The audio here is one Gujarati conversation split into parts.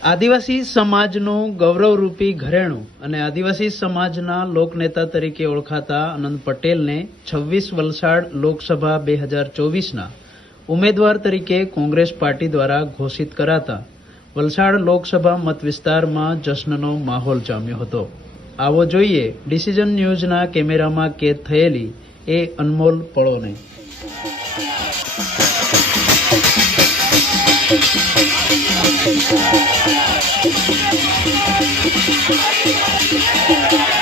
આદિવાસી સમાજનું ગૌરવરૂપી ઘરેણું અને આદિવાસી સમાજના લોકનેતા તરીકે ઓળખાતા આનંદ પટેલને છવ્વીસ વલસાડ લોકસભા બે હજાર ચોવીસના ઉમેદવાર તરીકે કોંગ્રેસ પાર્ટી દ્વારા ઘોષિત કરાતા વલસાડ લોકસભા મત વિસ્તારમાં જશ્નનો માહોલ જામ્યો હતો. આવો જોઈએ ડિસિઝન ન્યૂઝના કેમેરામાં કેદ થયેલી એ અનમોલ પળોને. Thank you.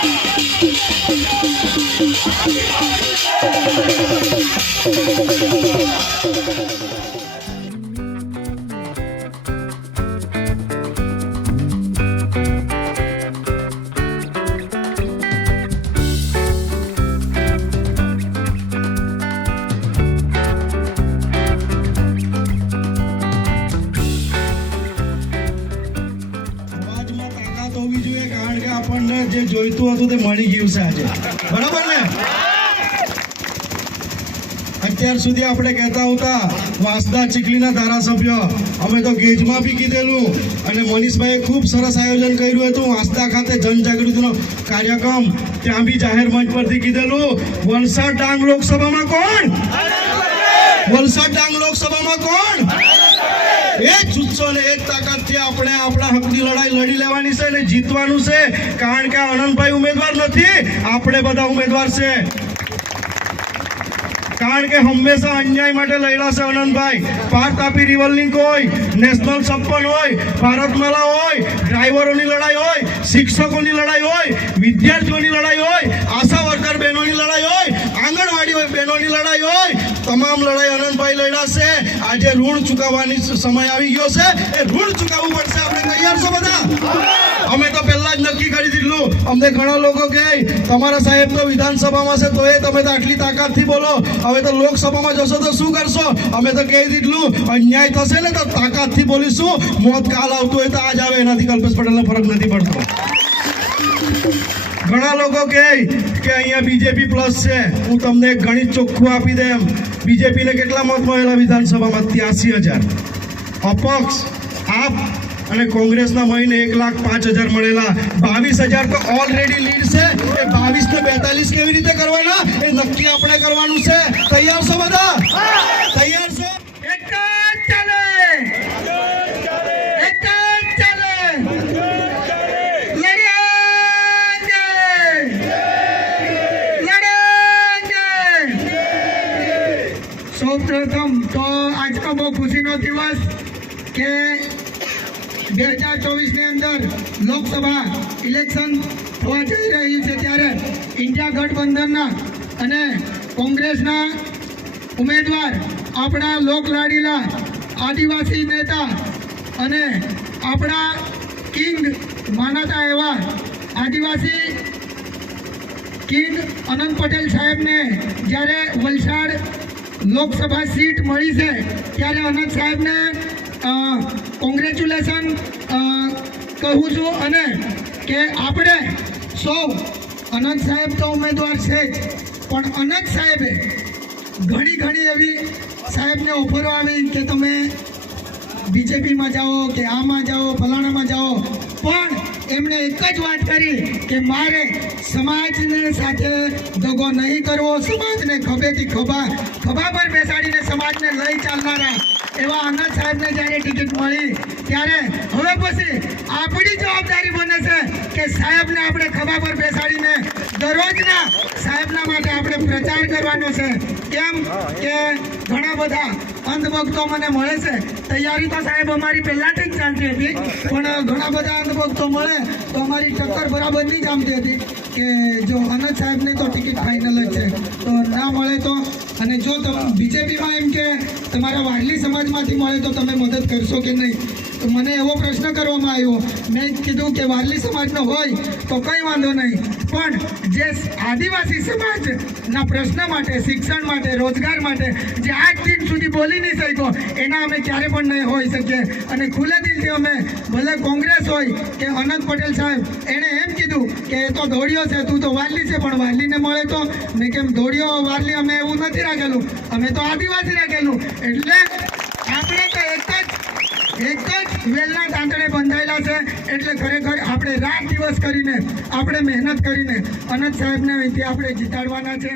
જોઈતું હતું તે મળી ગયું છે આજે. બરાબર ને? અત્યાર સુધી આપણે કહેતા હતા વાંસદા ચીખલીના ધારાસભ્ય. અમે તો ગેજમાં બી કીધેલું. અને મનીષભાઈએ ખૂબ સરસ આયોજન કર્યું હતું. વાંસદા ખાતે જનજાગૃતિનો કાર્યક્રમ ત્યાં બી જાહેર મંચ પરથી કીધેલું. વલસાડ ડાંગ લોકસભામાં કોણ? વલસાડ ડાંગ લોકસભામાં કોણ? એ જ જુસ્સો ને એ તાકાતથી આપણે આપણા હકની લડાઈ લડી લેવાની છે અને જીતવાનું છે. કારણ કે આનંદભાઈ ઉમેદવાર નથી, આપણે બધા ઉમેદવાર છે. કારણ કે હંમેશા અન્યાય માટે લડ્યા છે આનંદભાઈ પાર તાપી લિંક હોય નેશનલ છપ્પન હોય ભારતમાલા હોય ડ્રાઈવરોની લડાઈ હોય, શિક્ષકોની લડાઈ હોય, વિદ્યાર્થીઓની લડાઈ હોય, આશા વર્કર બહેનોની લડાઈ હોય, આંગણવાડી હોય બહેનોની લડાઈ હોય, તમામ લડાઈ છે. આજે ઋણ ચૂકવવાની સમય આવી ગયો છે. એ ઋણ ચૂકવવું પડશે આપણે તૈયાર છો બધા? અમે તો પહેલા જ નક્કી કરી દીધું. અમને ઘણા લોકો કહે, તમારા સાહેબ તો વિધાનસભામાં છે તો એ તમે તો આટલી તાકાતથી બોલો. હવે તો લોકસભામાં જશો તો શું કરશો? અમે તો કહી દીધું, અન્યાય થશે ને તો તાકાતથી બોલીશું. મોત કાલ આવતું હોય તો આજ આવે. એનાથી કલ્પેશ પટેલનો ફરક નથી પડતો. ઘણા લોકો કહે કે અહીંયા બીજેપી પ્લસ છે. હું તમને ગણિત ચોખ્ખું આપી દેમ બીજેપીને કેટલા મત મળેલા વિધાનસભામાં? ત્યાસી હજાર. અપક્ષ આપ અને કોંગ્રેસના મહિને એક લાખ પાંચ હજાર મળેલા. બાવીસ હજાર તો ઓલરેડી લીડ છે. એ બાવીસ ને બેતાલીસ કેવી રીતે કરવાના? એ નક્કી આપણે કરવાનું છે. તૈયાર છો બધા? તૈયાર છો એક જ ચાલે એક જ ચાલે લડેંગે લડેંગે સૌપ્રથમ તો આજ કા દિવસ કે બે હજાર ચોવીસની અંદર લોકસભા ઇલેક્શન થવા જઈ રહ્યું છે ત્યારે ઇન્ડિયા ગઠબંધનના અને કોંગ્રેસના ઉમેદવાર, આપણા લોકલાડીલા આદિવાસી નેતા અને આપણા કિંગ માનાતા એવા આદિવાસી કિંગ અનંત પટેલ સાહેબને જ્યારે વલસાડ લોકસભા સીટ મળી છે, ત્યારે અનંત સાહેબને કોંગ્રેચ્યુલેશન કહું છું અને કે આપણે સૌ અનંત સાહેબ તો ઉમેદવાર છે જ, પણ અનંત સાહેબે ઘણી ઘણી એવી સાહેબને ઓફરો આવી કે તમે બીજેપીમાં જાઓ કે આમાં જાઓ, ફલાણામાં જાઓ, પણ એમણે એક જ વાત કરી કે મારે સમાજને સાથે દગો નહીં કરવો, સમાજને ખભેથી ખભા ખભા પર બેસાડીને સમાજને લઈ ચાલનારા એવા અનંત સાહેબને જ્યારે ટિકિટ મળી, ત્યારે હવે પછી આપણી જવાબદારી બને છે કે સાહેબને આપણે ખભા પર બેસાડીને દરરોજના સાહેબના માટે આપણે પ્રચાર કરવાનો છે. કેમ? કે ઘણા બધા અંધભક્તો મને મળે છે. તૈયારી તો સાહેબ અમારી પહેલાંથી જ ચાલતી હતી, પણ ઘણા બધા અંધભક્તો મળે તો અમારી ટક્કર બરાબર નહીં જામતી હતી કે જો અનંત સાહેબને તો ટિકિટ ફાઇનલ જ છે. તો ના મળે તો, અને જો તમે બીજેપીમાં એમ કે તમારા વારલી સમાજમાંથી મળે તો તમે મદદ કરશો કે નહીં? તો મને એવો પ્રશ્ન કરવામાં આવ્યો. મેં કીધું કે વારલી સમાજનો હોય તો કંઈ વાંધો નહીં. પણ જે આદિવાસી સમાજના પ્રશ્ન માટે, શિક્ષણ માટે, રોજગાર માટે જે આજ દિન સુધી બોલી નહીં શક્યો, એના અમે ક્યારે પણ નહીં હોઈ શકીએ. અને ખુલ્લા દિલથી અમે, ભલે કોંગ્રેસ હોય કે અનંત પટેલ સાહેબ, એણે એમ કીધું કે એ તો દોડ્યો છે, તું તો વારલી છે, પણ વારલીને મળે તો? મેં કેમ દોડ્યો વારલી અમે એવું નથી રાખેલું. અમે તો આદિવાસી રાખેલું. એટલે આપણે તો એક જ એક જ વેલના દાંતણે બંધાયેલા છે. એટલે ખરેખર આપણે રાત દિવસ કરીને, આપણે મહેનત કરીને અનંત સાહેબને અહીંથી આપણે જીતાડવાના છે.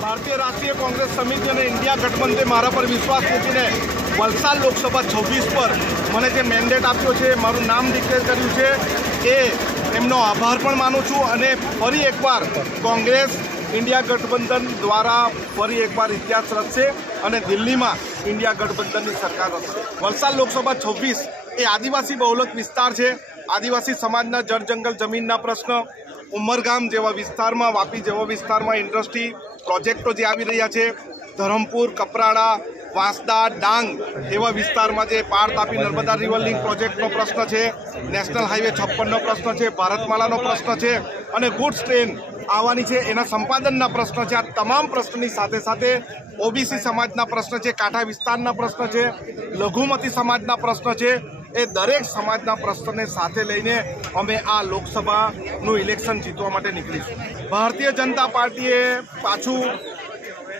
ભારતીય રાષ્ટ્રીય કોંગ્રેસ સમિતિ અને ઇન્ડિયા ગઠબંધને મારા પર વિશ્વાસ મૂકીને વલસાડ લોકસભા છવ્વીસ પર મને જે મેન્ડેટ આપ્યો છે, મારું નામ ડિક્લેર કર્યું છે, એ એમનો આભાર પણ માનું છું અને ફરી એકવાર કોંગ્રેસ ઇન્ડિયા ગઠબંધન દ્વારા ફરી એકવાર ઇતિહાસ રચશે અને દિલ્હીમાં ઇન્ડિયા ગઠબંધનની સરકાર રચશે. વલસાડ લોકસભા છવ્વીસ એ આદિવાસી બહુલક વિસ્તાર છે. આદિવાસી સમાજના જળજંગલ જમીનના પ્રશ્ન, ઉમરગામ જેવા વિસ્તારમાં, વાપી જેવા વિસ્તારમાં ઇન્ડસ્ટ્રી પ્રોજેક્ટો જે આવી રહ્યા છે, ધરમપુર, કપરાડા વાંસદા ડાંગ એવા વિસ્તારમાં જે પાર તાપી નર્મદા રિવર લિંક પ્રોજેક્ટનો પ્રશ્ન છે, નેશનલ હાઈવે છપ્પનનો પ્રશ્ન છે ભારતમાળાનો પ્રશ્ન છે અને ગુડ્સ ટ્રેન આવવાની છે એના સંપાદનના પ્રશ્ન છે. આ તમામ પ્રશ્નની સાથે સાથે ઓબીસી સમાજના પ્રશ્ન છે, કાંઠા વિસ્તારના પ્રશ્ન છે, લઘુમતી સમાજના પ્રશ્ન છે. એ દરેક સમાજના પ્રશ્નને સાથે લઈને અમે આ લોકસભાનું ઇલેક્શન જીતવા માટે નીકળીશું. ભારતીય જનતા પાર્ટીએ પાછું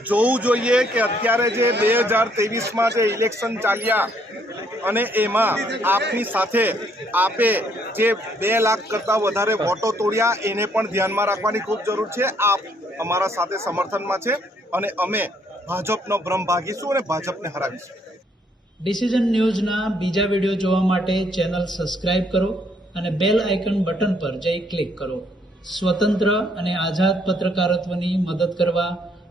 જોવું જોઈએ કે અત્યારે જે બે હજાર ત્રેવીસમાં જે ઇલેક્શન ચાલ્યા અને એમાં આપની સાથે આપે જે બે લાખ કરતાં વધારે વોટો તોડ્યા, એને પણ ધ્યાનમાં રાખવાની ખૂબ જરૂર છે. આપ અમારા સાથે સમર્થનમાં છે અને અમે ભાજપનો ભ્રમ ભાગીશું અને ભાજપને હરાવીશું. ડિસિઝન ન્યૂઝના બીજા વીડિયો જોવા માટે ચેનલ સબસ્ક્રાઇબ કરો અને બેલ આઇકન બટન પર જઈ ક્લિક કરો. સ્વતંત્ર અને આઝાદ પત્રકારત્વની મદદ કરવા